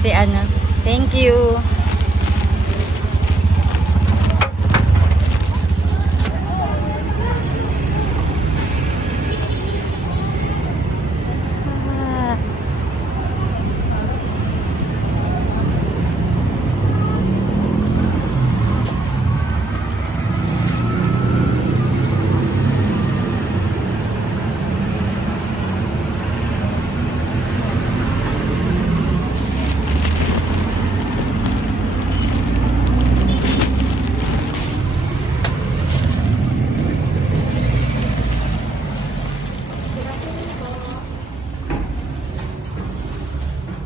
si ano. Thank you.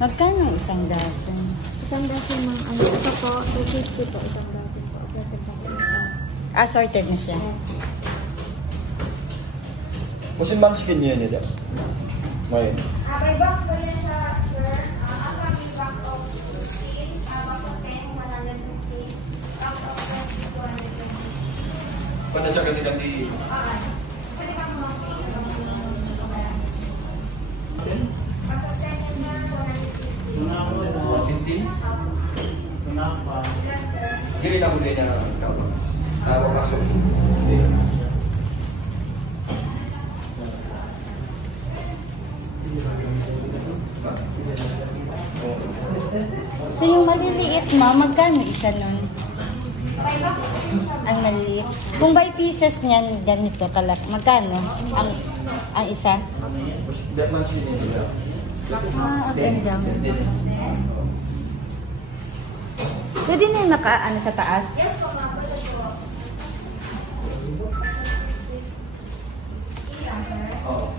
Magkano isang dasan? Isang dasan mga ano. Ito po, 250 po. Isang dasan po. Assorted na siya. Musin bang skin niya nila? Ngayon. May box po yan siya, sir. Ang may box of skins, box of 10, 150. Box of 20, 250. Paano siya ganito di... Pwede ba mo box of 10 and 150? Gili na ko din na tapos. Tawag na siya. So yung maliliit magkano isa nun? Ang maliliit. Kung by pieces niyan, ganito kalak, magkano? Ang isa? Up and down. Pwede na yung naka-ano sa taas? Yes po, ma'am. Oo.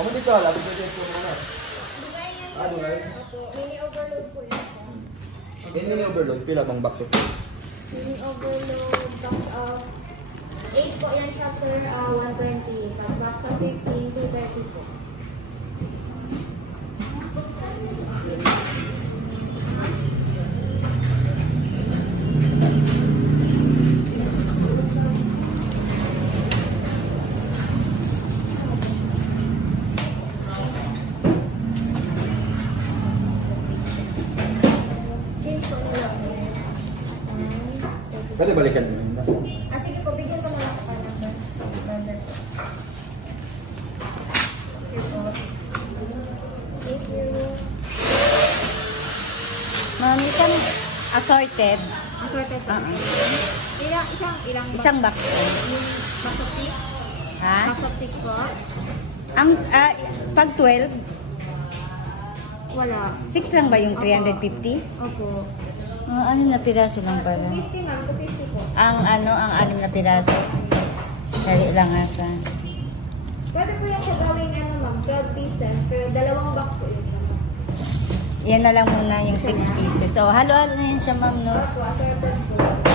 Kamu dito, labig ko dito muna. Ano nga? Mini overload po yun. Mini overload, pila bang box ito? Mini overload, box of 8 po yan siya, sir, 120. Tapos box of 15, 230 po. Pwede balikan mo yun ba? Sige po, bigyan ko na lang pa ng brother po. Thank you. Ma'am, isang assorted. Assorted po. Isang box. Box of 6? Ha? Box of 6 po? Ang, pag 12, Wala. 6 lang ba yung 350? Opo. Ano na piraso lang pala? 250 ma'am, 250 po. Ang 6 na piraso. Dali lang ata. Pwede po yung gawing ma'am, 12 pieces, pero dalawang box po yun. Yan na lang muna yung 6 pieces. So, halo-halo na yun siya, ma'am, no? Opo, assorted po.